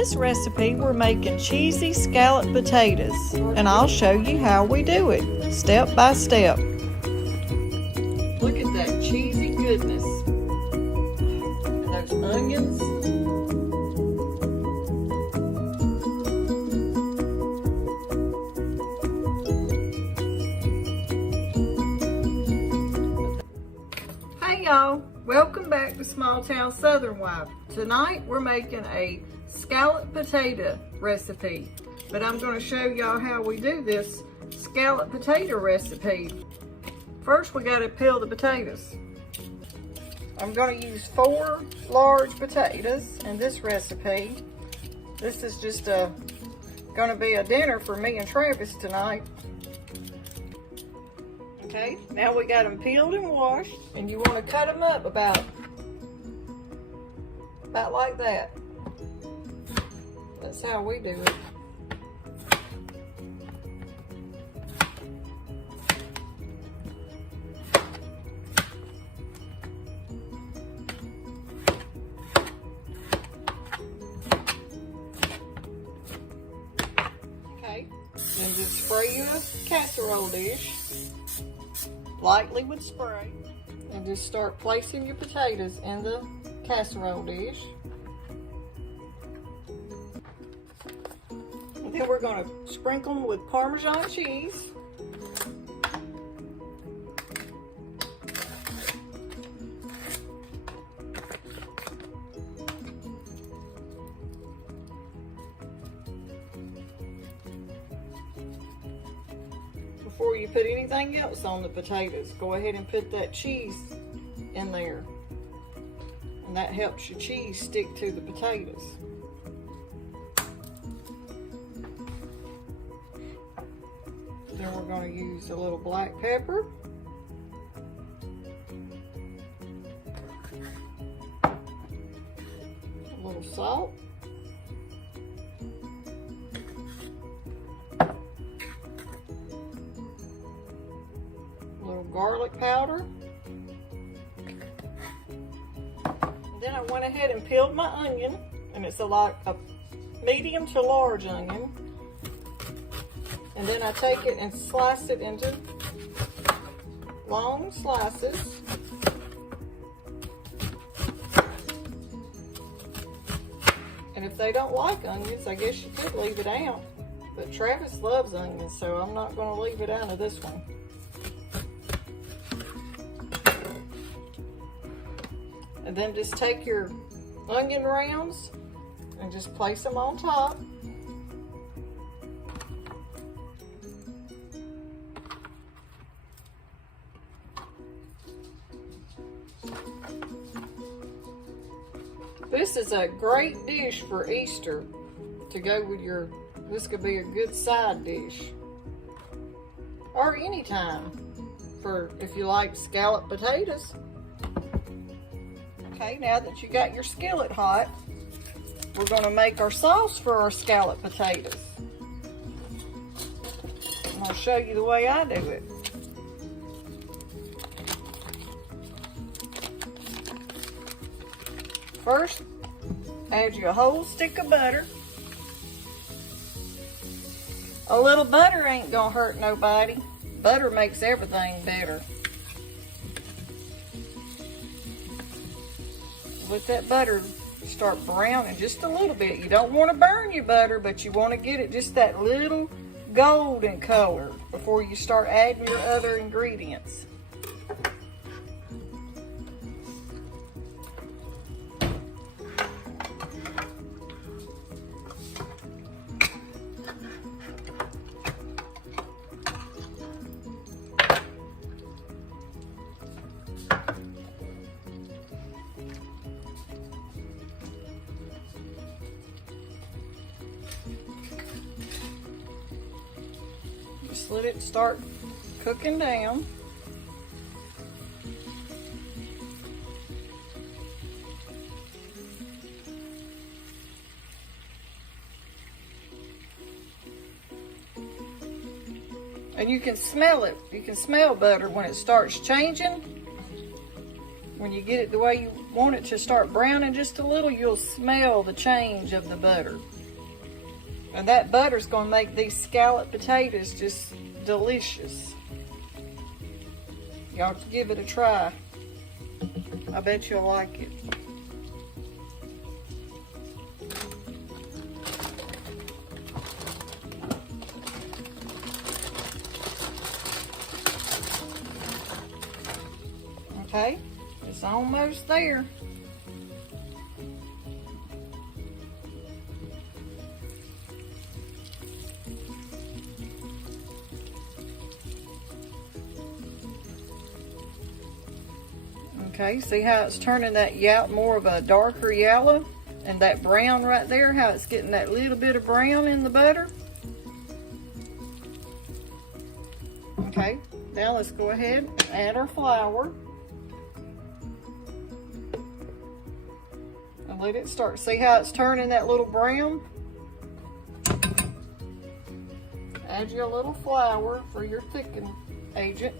this recipe, we're making cheesy scalloped potatoes, and I'll show you how we do it, step by step. Look at that cheesy goodness. And those onions. Hey y'all, welcome back to Small Town Southern Wife. Tonight we're making a scalloped potato recipe, but I'm going to show y'all how we do this scalloped potato recipe. First we got to peel the potatoes. I'm going to use 4 large potatoes in this recipe. This is just going to be a dinner for me and Travis tonight. Okay, now we got them peeled and washed, and you want to cut them up about like that. That's how we do it. Okay, then just spray you a casserole dish lightly with spray, and just start placing your potatoes in the casserole dish. And then we're going to sprinkle them with Parmesan cheese. Before you put anything else on the potatoes, go ahead and put that cheese in there. And that helps your cheese stick to the potatoes. Then we're going to use a little black pepper. A little salt. Garlic powder. And then I went ahead and peeled my onion, and it's a medium to large onion. And then I take it and slice it into long slices. And if they don't like onions, I guess you could leave it out. But Travis loves onions, so I'm not going to leave it out of this one. And then just take your onion rounds and just place them on top. This is a great dish for Easter to go with this could be a good side dish. Or anytime if you like scalloped potatoes. Okay, now that you got your skillet hot, we're going to make our sauce for our scalloped potatoes. And I'll show you the way I do it. First, add you a whole stick of butter. A little butter ain't going to hurt nobody. Butter makes everything better. Let that butter start browning just a little bit. You don't want to burn your butter, but you want to get it just that little golden color before you start adding your other ingredients. Just let it start cooking down. And you can smell it. You can smell butter when it starts changing When you get it the way you want it to start browning just a little, you'll smell the change of the butter. And that butter's gonna make these scalloped potatoes just delicious. Y'all give it a try. I bet you'll like it. Okay, it's almost there. Okay, see how it's turning that more of a darker yellow? And that brown right there, how it's getting that little bit of brown in the butter? Okay, now let's go ahead and add our flour. And let it start. See how it's turning that little brown? Add your little flour for your thickening agent.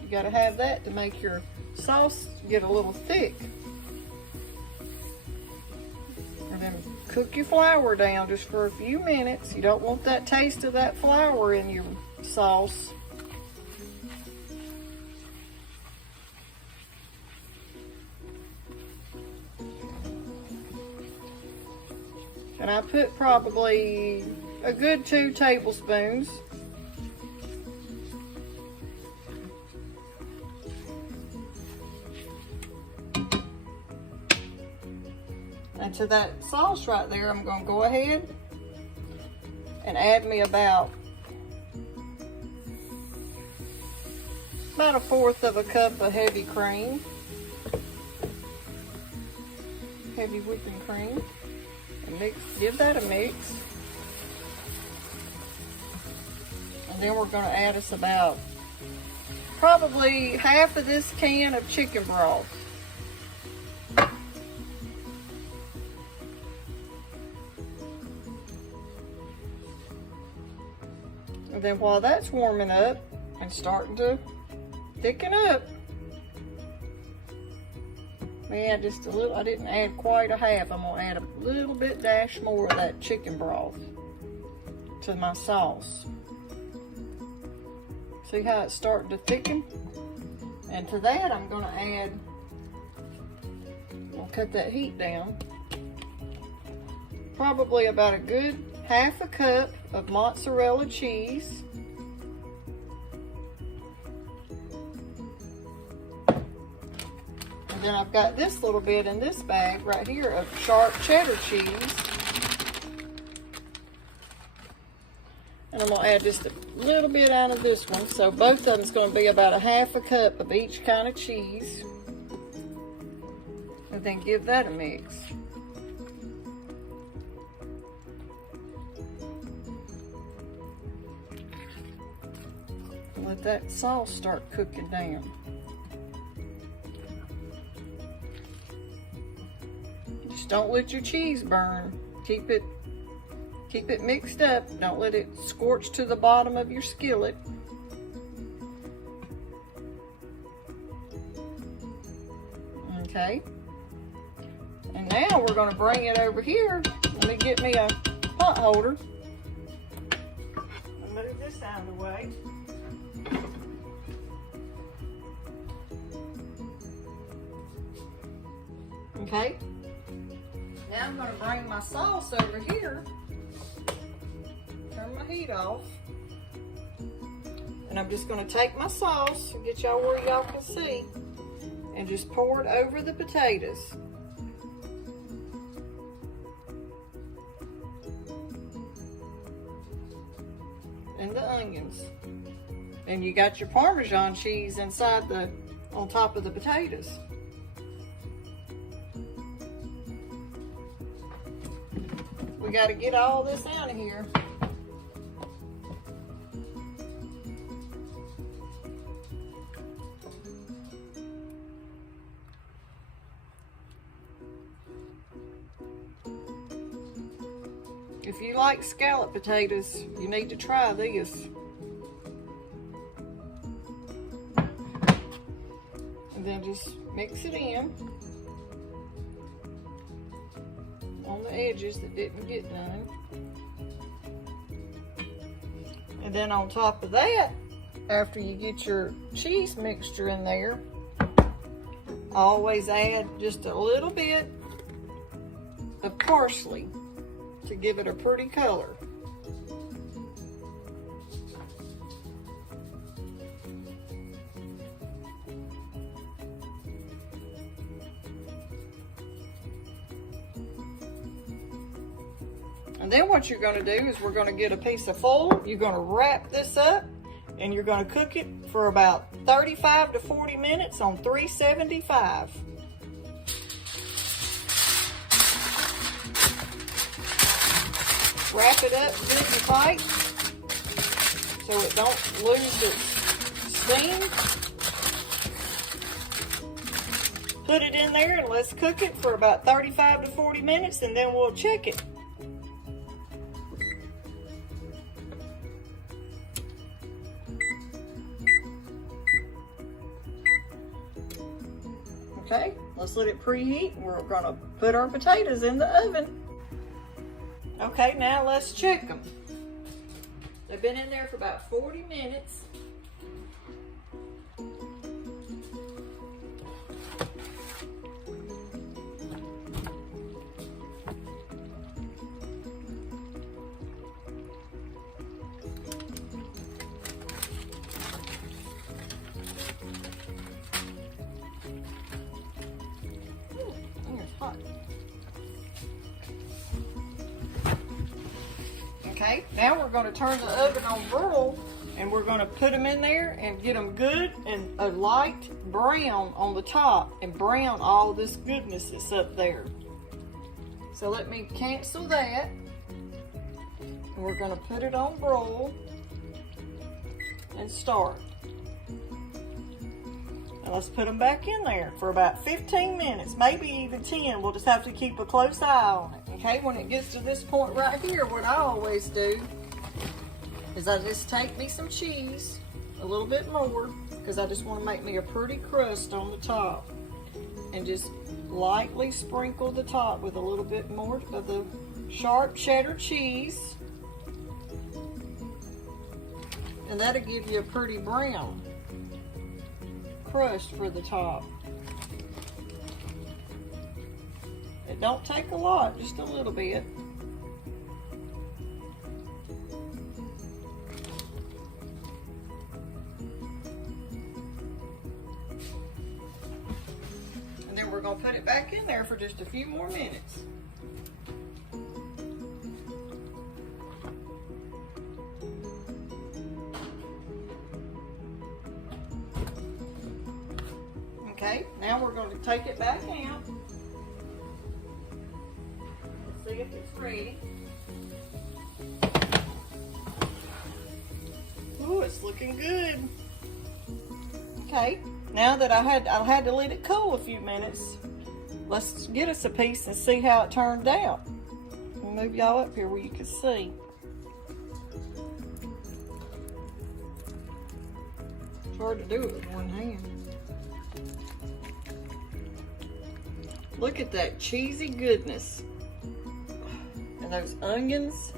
You gotta have that to make your sauce get a little thick. And then cook your flour down just for a few minutes. You don't want that taste of that flour in your sauce. And I put probably a good 2 tablespoons. And to that sauce right there, I'm going to go ahead and add me about 1/4 of a cup of heavy cream, heavy whipping cream, and give that a mix. And then we're going to add us about probably half of this can of chicken broth. And then while that's warming up and starting to thicken up, we add just a little. I didn't add quite a half. I'm gonna add a little bit dash more of that chicken broth to my sauce. See how it's starting to thicken? And to that I'm gonna add, we'll cut that heat down, probably about a good 1/2 cup of mozzarella cheese. And then I've got this little bit in this bag right here of sharp cheddar cheese. And I'm gonna add just a little bit out of this one. So both of them is gonna be about a 1/2 cup of each kind of cheese. And then give that a mix. Let that sauce start cooking down. Just don't let your cheese burn. Keep it mixed up. Don't let it scorch to the bottom of your skillet. Okay. And now we're going to bring it over here. Let me get me a pot holder. I'll move this out of the way. Okay, now I'm going to bring my sauce over here, turn my heat off, and I'm just going to take my sauce and get y'all where y'all can see, and just pour it over the potatoes. And the onions. And you got your Parmesan cheese inside on top of the potatoes. We got to get all this out of here. If you like scallop potatoes, you need to try this. And then just mix it in on the edges that didn't get none. And then on top of that, after you get your cheese mixture in there, always add just a little bit of parsley to give it a pretty color. And then what you're going to do is we're going to get a piece of foil. You're going to wrap this up and you're going to cook it for about 35 to 40 minutes on 375. Wrap it up good and tight so it don't lose its steam. Put it in there and let's cook it for about 35 to 40 minutes and then we'll check it. Okay, let's let it preheat and we're gonna put our potatoes in the oven. Okay, now let's check them. They've been in there for about 40 minutes. Okay, now we're going to turn the oven on broil and we're going to put them in there and get them good and a light brown on the top and brown all this goodness that's up there. So let me cancel that and we're going to put it on broil and start. Now let's put them back in there for about 15 minutes, maybe even 10. We'll just have to keep a close eye on it. Okay, when it gets to this point right here, what I always do is I just take me some cheese, a little bit more, because I just want to make me a pretty crust on the top. And just lightly sprinkle the top with a little bit more of the sharp cheddar cheese. And that'll give you a pretty brown crust for the top. It don't take a lot, just a little bit. And then we're going to put it back in there for just a few more minutes. Okay, now we're going to take it back out. See if it's ready. Ooh, it's looking good. Okay, now that I had to let it cool a few minutes, let's get us a piece and see how it turned out. I'll move y'all up here where you can see. It's hard to do it with one hand. Look at that cheesy goodness. And those onions.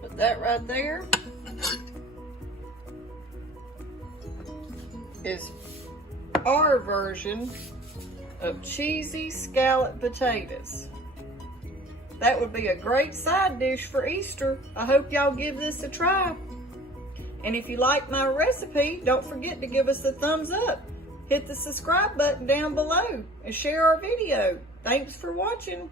Put that right there is our version of cheesy scalloped potatoes. That would be a great side dish for Easter. I hope y'all give this a try. And if you like my recipe, don't forget to give us a thumbs up. Hit the subscribe button down below and share our video. Thanks for watching.